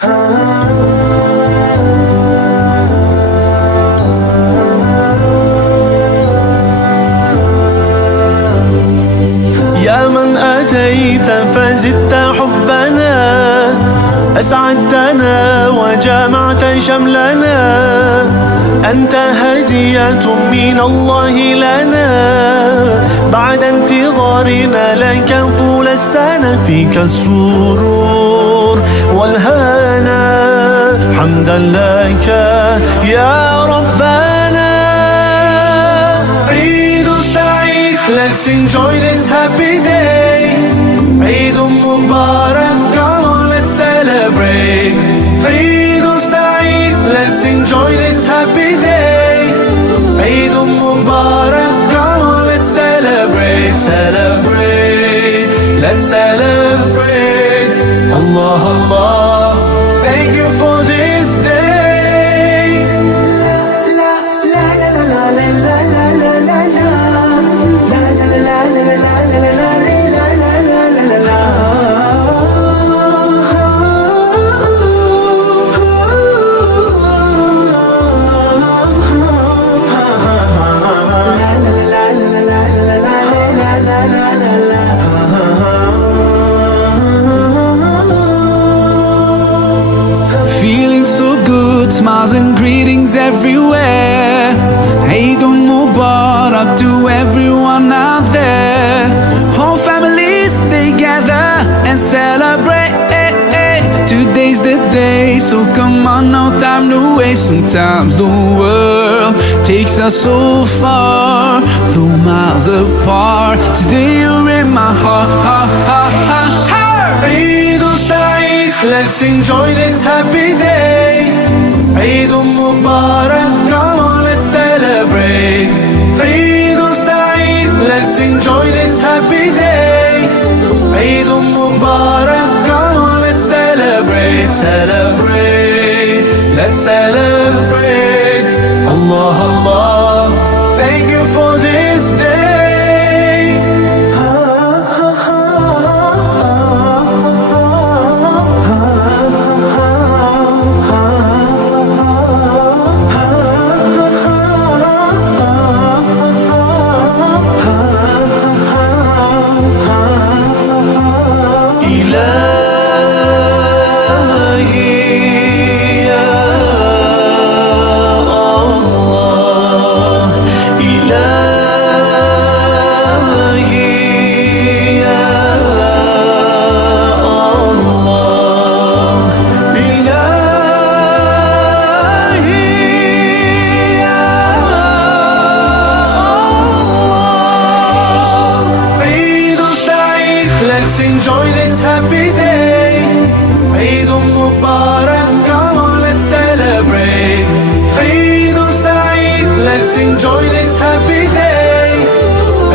يا من أتيت فزدت حبنا، أسعدتنا وجمعت شملنا، أنت هدية من الله لنا، بعد انتظارنا لك طول السنة، فيك السرور والهنا، حمدا لك يا ربنا. عيد سعيد، let's enjoy this happy day. عيد مبارك, come on let's celebrate. عيد سعيد, let's enjoy this happy day. عيد مبارك, come on let's celebrate, celebrate, let's celebrate. Allah Allah, thank you for this day. La la la la la la la la la la la la la la la la la. Feeling so good, smiles and greetings everywhere. Eid Mubarak to everyone out there. Whole families they gather and celebrate. Today's the day, so come on, no time to waste. Sometimes the world takes us so far, though miles apart. Today you're in my heart. Eid Saeed, let's enjoy this happy day. Eid Mubarak, come on let's celebrate. Eid Saeed, let's enjoy this happy day. Eid Mubarak, come on let's celebrate, celebrate, let's celebrate. Allah Allah, thank you for this day. Let's enjoy this happy day. Eid Mubarak, come on let's celebrate. Eid Saeed, let's enjoy this happy day.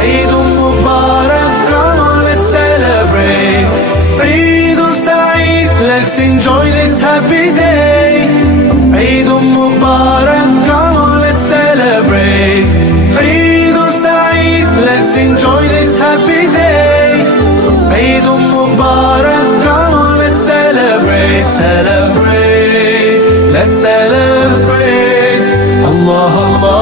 Eid Mubarak, come on let's celebrate. Eid Saeed, let's enjoy this happy day. Eid Mubarak, come on let's celebrate. Eid Saeed, let's enjoy this happy day. Eid Mubarak, come on let's celebrate, celebrate, let's celebrate. Allah Allah.